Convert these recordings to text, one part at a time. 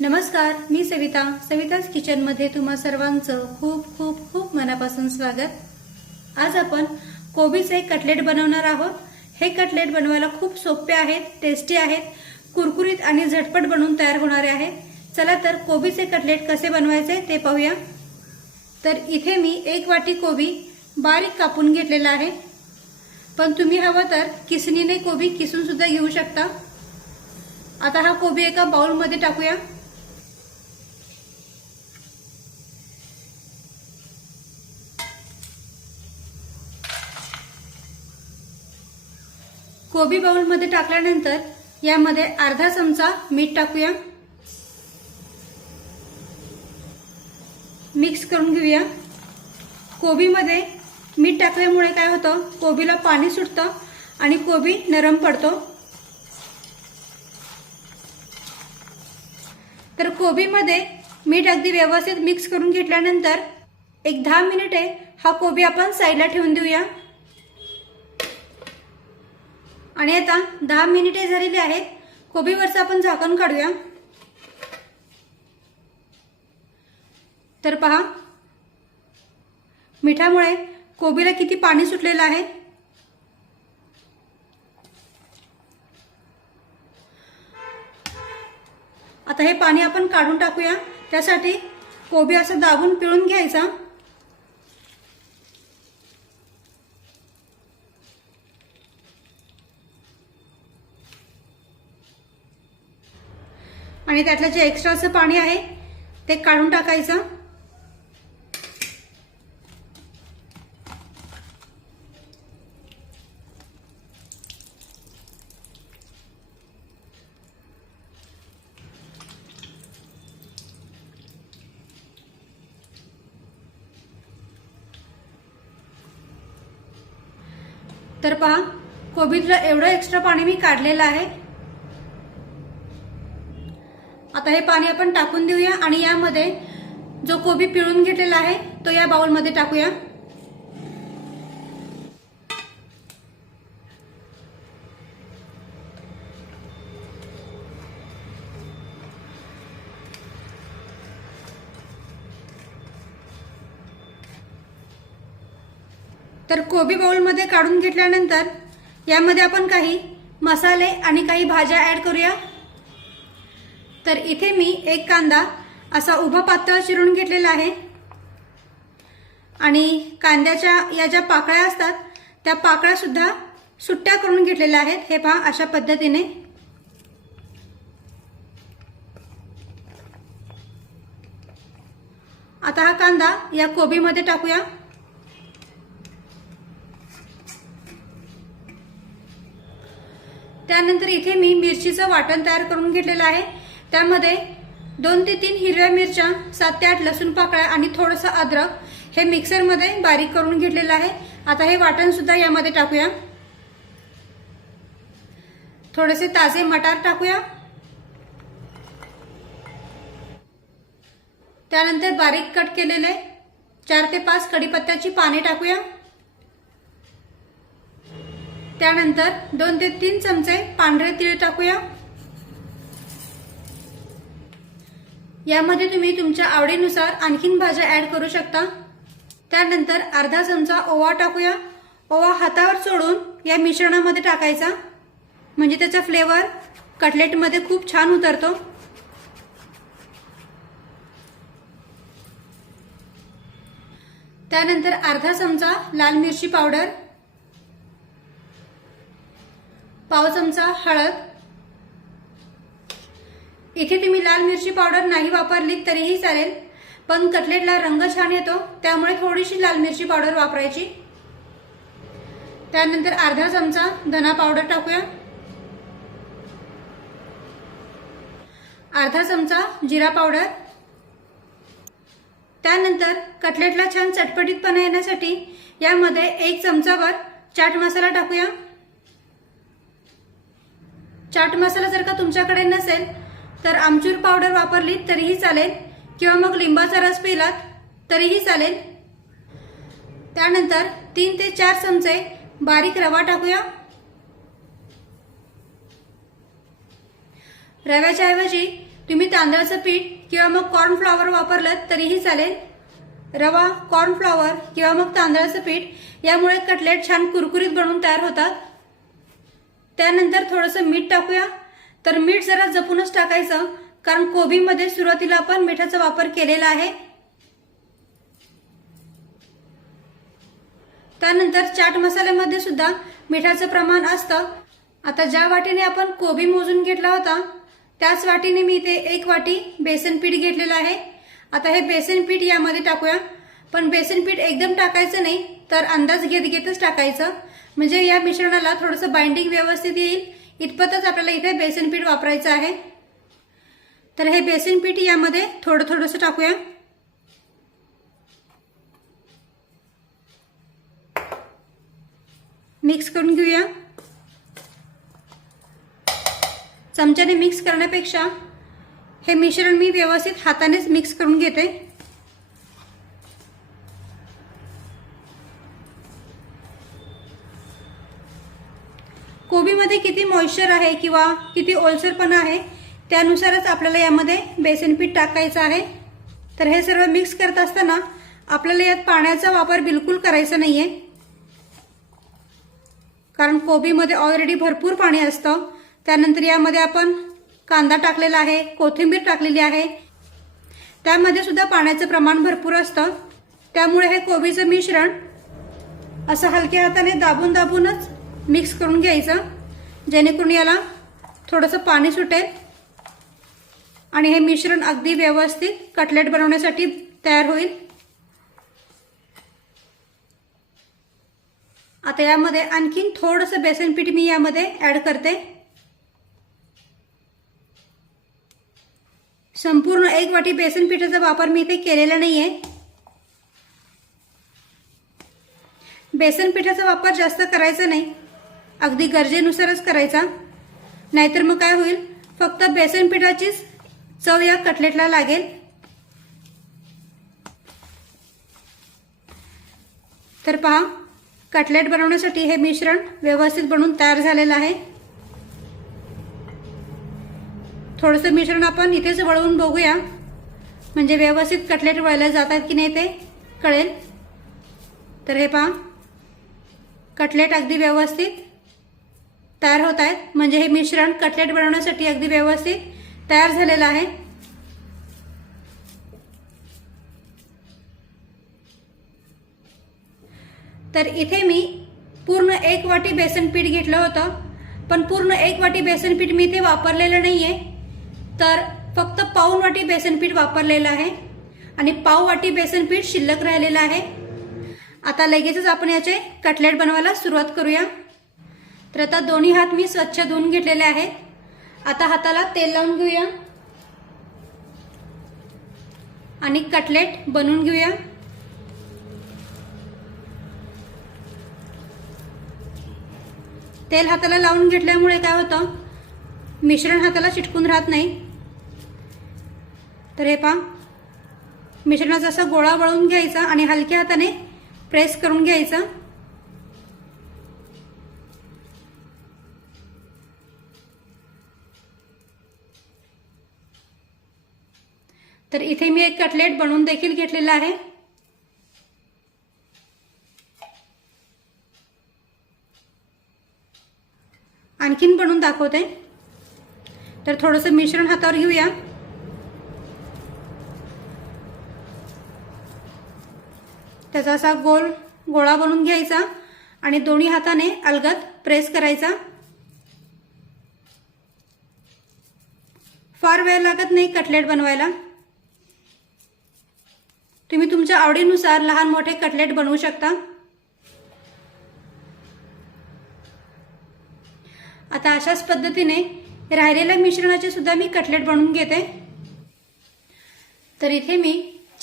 नमस्कार मी सविता. सविताच किचनमध्ये तुम्हा सर्वांचं खूप खूप खूप मनापासून स्वागत. आज आपण कोबीचे कटलेट बनवणार आहोत. हे कटलेट बनवायला खूप सोपे आहेत टेस्टी आहेत कुरकुरीत आणि झटपट बनवून तयार होणारे आहेत चला तर कोबीचे कटलेट कसे बनवायचे ते पाहूया. तर इथे मी एक वाटी कोबी बारीक कापून घेतलेला आहे. पण तुम्ही हवं तर किसणीने कोबी किसून सुद्धा घेऊ शकता. आता हा कोबी एका बाउलमध्ये टाकूया. कोबी बाउलमध्ये टाकल्यानंतर यामध्ये अर्धा चमचा मीठ टाकूया. मिक्स करून घेऊया. कोबीमध्ये मीठ टाकल्यामुळे काय होतं? कोबीला पाणी सुटतं आणि कोबी नरम पडतो. तर कोबीमध्ये मीठ अगदी व्यवस्थित मिक्स करून घेतल्यानंतर एक दहा मिनिटे हा कोबी आपण साईडला ठेवून देऊया. आणि आता दहा मिनिटे झालेली आहेत. कोबीवरचं आपण झाकण काढूया. तर पहा मिठामुळे कोबीला किती पाणी सुटलेलं आहे. आता हे पाणी आपण काढून टाकूया. त्यासाठी कोबी असं दाबून पिळून घ्यायचा. आणि त्यातलं जे एक्स्ट्राचं पाणी आहे ते काढून टाकायचं. तर पहा कोबीतलं एवढं एक्स्ट्रा पाणी मी काढलेलं आहे. आता हे पाणी आपण टाकून देऊया आणि यामध्ये जो कोबी पिळून घेतलेला आहे तो या बाउलमध्ये टाकूया. तर कोबी बाउलमध्ये काढून घेतल्यानंतर यामध्ये आपण काही मसाले आणि काही भाज्या ॲड करूया. तर इथे मी एक कांदा असा उभा पातळ चिरून घेतलेला आहे. आणि कांद्याच्या या ज्या पाकळ्या असतात त्या पाकळ्यासुद्धा सुट्ट्या करून घेतलेल्या आहेत. हे पहा अशा पद्धतीने. आता हा कांदा या कोबीमध्ये टाकूया. त्यानंतर इथे मी मिरचीचं वाटण तयार करून घेतलेलं आहे. त्यामध्ये दोन ते तीन हिरव्या मिरच्या सात ते आठ लसूण पाकळ्या आणि थोडंसं अद्रक हे मिक्सरमध्ये बारीक करून घेतलेलं आहे. आता हे वाटण सुद्धा यामध्ये टाकूया. थोडेसे ताजे मटार टाकूया. त्यानंतर बारीक कट केलेले चार ते पाच कढीपत्त्याची पाने टाकूया. त्यानंतर दोन ते तीन चमचे पांढरे तीळ टाकूया. यामध्ये तुम्ही तुमच्या आवडीनुसार आणखीन भाज्या ऍड करू शकता. त्यानंतर अर्धा चमचा ओवा टाकूया. ओवा हातावर सोडून या मिश्रणामध्ये टाकायचा. म्हणजे त्याचा फ्लेवर कटलेटमध्ये खूप छान उतरतो. त्यानंतर अर्धा चमचा लाल मिरची पावडर. पाव चमचा हळद. इथे तुम्ही लाल मिरची पावडर नाही वापरली तरीही चालेल पण कटलेटला रंग छान येतो त्यामुळे थोडीशी लाल मिरची पावडर वापरायची. त्यानंतर अर्धा चमचा धना पावडर टाकूया. अर्धा चमचा जिरा पावडर. त्यानंतर कटलेटला छान चटपटीतपणा येण्यासाठी यामध्ये एक चमचाभर चाट मसाला टाकूया. चाट मसाला जर का तुमच्याकडे नसेल तर आमचूर पावडर वापरली तरीही चालेल. किंवा मग लिंबाचा रस पिलात तरीही चालेल. त्यानंतर तीन ते चार चमचे बारीक रवा टाकूया. रव्याच्या ऐवजी तुम्ही तांदळाचं पीठ किंवा मग कॉर्नफ्लॉवर वापरलं तरीही चालेल. रवा कॉर्नफ्लॉवर किंवा मग तांदळाचं पीठ यामुळे कटलेट छान कुरकुरीत बनवून तयार होतात. त्यानंतर थोडंसं मीठ टाकूया. तर मीठ जरा जपूनच टाकायचं कारण कोबीमध्ये सुरुवातीला आपण मिठाचा वापर केलेला आहे. त्यानंतर चाट मसाल्यामध्ये सुद्धा मिठाचं प्रमाण असतं. आता ज्या वाटीने आपण कोबी मोजून घेतला होता त्याच वाटीने मी इथे एक वाटी बेसन पीठ घेतलेलं आहे. आता हे बेसन पीठ यामध्ये टाकूया. पण बेसन पीठ एकदम टाकायचं नाही तर अंदाज घेत घेतच टाकायचं. म्हणजे या मिश्रणाला थोडंसं बाइंडिंग व्यवस्थित येईल. इतपतच आपल्याला इथे बेसन पीठ वापरायचं आहे. तर हे बेसन पीठ यामध्ये थोडं थोडंसं टाकूया. मिक्स करून घेऊया. चमच्याने मिक्स करण्यापेक्षा हे मिश्रण मी व्यवस्थित हातानेच मिक्स करून घेते. मॉइश्चर आहे किंवा किती ओलसरपणा आहे त्यानुसारच आपल्याला यामध्ये बेसन पीठ टाकायचं आहे. तर हे सर्व मिक्स करत असताना आपल्याला यात पाण्याचा वापर बिलकुल करायचा नाहीये. कारण कोबीमध्ये ऑलरेडी भरपूर पाणी असतं. त्यानंतर यामध्ये आपण कांदा टाकलेला आहे कोथिंबीर टाकलेली आहे. त्यामध्ये सुद्धा पाण्याचं प्रमाण भरपूर असतं. त्यामुळे हे कोबीचं मिश्रण असं हलक्या हाताने दाबून दाबूनच मिक्स करून घ्यायचं. जेणेकरून याला थोडंसं पाणी सुटेल. आणि हे मिश्रण अगदी व्यवस्थित कटलेट बनवण्यासाठी तयार होईल. आता यामध्ये आणखीन थोडंसं बेसन पीठ मी यामध्ये ॲड करते. संपूर्ण एक वाटी बेसन पिठाचा वापर मी इथे केलेला नाही आहे बेसन पिठाचा वापर जास्त करायचा नाही. अगदी गरजेनुसारच करायचा. नाहीतर मग काय होईल? फक्त बेसन पिठाचीच चव या कटलेटला लागेल. तर पहा कटलेट बनवण्यासाठी हे मिश्रण व्यवस्थित बनवून तयार झालेलं आहे. थोडंसं मिश्रण आपण इथेच वळवून बघूया. म्हणजे व्यवस्थित कटलेट वळले जातात की नाही ते कळेल. तर हे पहा कटलेट अगदी व्यवस्थित तयार होत आहेत. म्हणजे हे मिश्रण कटलेट बनवण्यासाठी अगदी व्यवस्थित तयार झालेलं आहे. तर इथे मी पूर्ण एक वाटी बेसन पीठ घेतलं होतं. पण पूर्ण एक वाटी बेसन पीठ मी इथे वापरलेलं नाहीये. तर फक्त पाऊन वाटी बेसन पीठ वापरलेलं आहे. आणि पाव वाटी बेसन पीठ शिल्लक राहिलेलं आहे. आता लगेचच आपण याचे कटलेट बनवायला सुरुवात करूया. तर आता दोन्ही हात मी स्वच्छ धुवून घेतलेले आहेत. आता हाताला तेल लावून घेऊया. आणि कटलेट बनवून घेऊया. तेल हाताला लावून घेतल्यामुळे काय होतं? मिश्रण हाताला चिटकून राहत नाही. तर हे पा मिश्रणाचा असा गोळा वळून घ्यायचा आणि हलक्या हाताने प्रेस करून घ्यायचा. तर इथे मी एक कटलेट बनवून देखील घेतलेला आहे. आणखीन बनवून दाखवते. तर थोडंसं मिश्रण हातावर घेऊया. त्याचा असा गोल गोळा बनवून घ्यायचा आणि दोन्ही हाताने अलगद प्रेस करायचा. फार वेळ लागत नाही कटलेट बनवायला. तुम्ही तुमच्या आवडीनुसार लहान मोठे कटलेट बनवू शकता. आता अशाच पद्धतीने राहिलेल्या मिश्रणाचे सुद्धा मी कटलेट बनवून घेते. तर इथे मी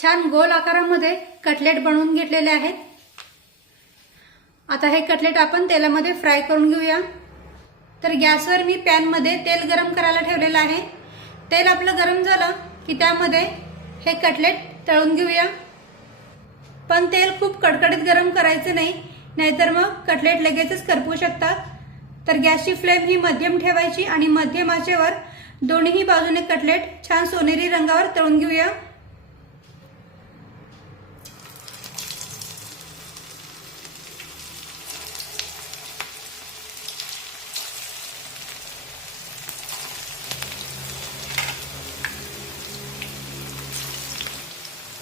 छान गोल आकारामध्ये कटलेट बनवून घेतलेले आहेत. आता हे कटलेट आपण तेलामध्ये फ्राय करून घेऊया. तर गॅसवर मी पॅनमध्ये तेल गरम करायला ठेवलेलं आहे. तेल आपलं गरम झालं की त्यामध्ये हे कटलेट तळून घेऊया. पण तेल खूप कडकडीत गरम करायचं नाही नाहीतर मग कटलेट लगेचच करपू शकतात. तर गॅसची फ्लेम ही मध्यम ठेवायची आणि मध्यम आचेवर दोन्ही बाजूने कटलेट छान सोनेरी रंगावर तळून घेऊया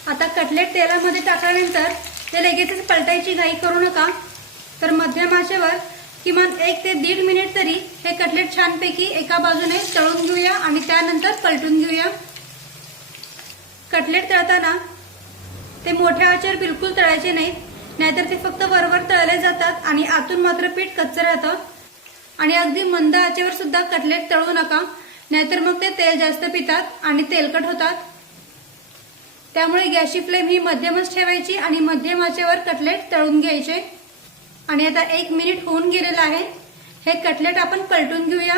आता कटलेट तेलामध्ये टाकल्यानंतर ते लगेचच पलटायची घाई करू नका. तर मध्यम आचेवर किमान एक ते दीड मिनिट तरी हे कटलेट छानपैकी एका बाजूने तळून घेऊया आणि त्यानंतर पलटून घेऊया. कटलेट तळताना ते मोठ्या आचेवर बिलकुल तळायचे नाहीत नाहीतर ते फक्त वरवर तळले जातात आणि आतून मात्र पीठ कच्चं राहतं. आणि अगदी मंद आचेवर सुद्धा कटलेट तळू नका नाहीतर मग ते तेल जास्त पितात आणि तेलकट होतात. त्यामुळे गॅसची फ्लेम ही मध्यमच ठेवायची आणि मध्यम आचेवर कटलेट तळून घ्यायचे. आणि आता एक मिनिट होऊन गेलेलं आहे. हे कटलेट आपण पलटून घेऊया.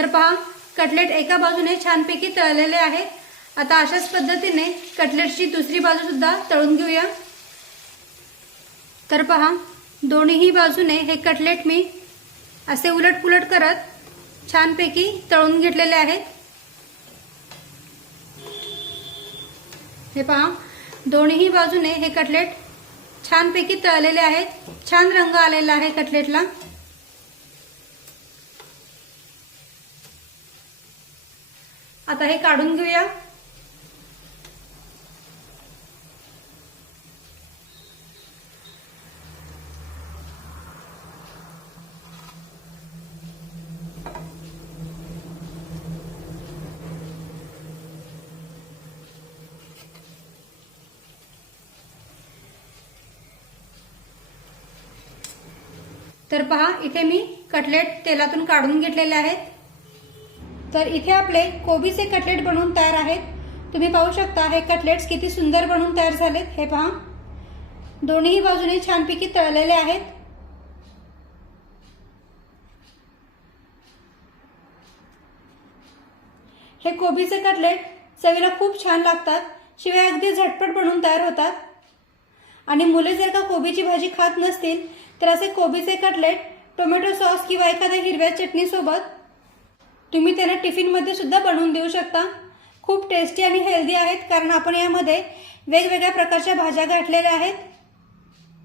तर पहा कटलेट एका बाजूने छानपैकी तळलेले आहेत. आता अशाच पद्धतीने कटलेटची दुसरी बाजू सुद्धा तळून घेऊया. तर पहा दोन्हीही बाजूने हे कटलेट मी असे उलट पुलट करत छानपैकी तळून घेतलेले आहेत. हे पहा दोन्हीही बाजूने हे कटलेट छानपैकी तळलेले आहेत. छान रंग आलेला आहे कटलेटला. आता हे काढून घेऊया. तर पहा इथे मी कटलेट तेलातून काढून घेतलेले आहेत. तर इथे आपले कोबीचे कटलेट बनवून तयार आहेत. तुम्ही पाहू शकता हे कटलेट्स किती सुंदर बनवून तयार झालेत. हे पहा. दोन्ही बाजूने छानपैकी तळलेले आहेत. हे कोबीचे कटलेट चवीला खूप छान लागतात. शिवाय अगदी झटपट बनवून तयार होतात. आणि मुले जर का कोबीची भाजी खात नसतील तर असे कोबीचे कटलेट टोमॅटो सॉस किंवा एखाद्या हिरव्या चटणीसोबत तुम्ही त्यांना टिफिनमध्ये सुद्धा बनवून देऊ शकता. खूप टेस्टी आणि हेल्दी आहेत कारण आपण यामध्ये वेगवेगळ्या प्रकारच्या भाज्या घातलेल्या आहेत.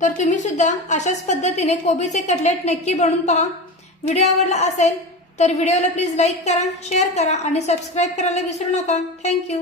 तर तुम्ही सुद्धा अशाच पद्धतीने कोबीचे कटलेट नक्की बनवून पहा. व्हिडिओ आवडला असेल तर व्हिडिओला प्लीज लाईक करा शेअर करा आणि सबस्क्राईब करायला विसरू नका. थँक्यू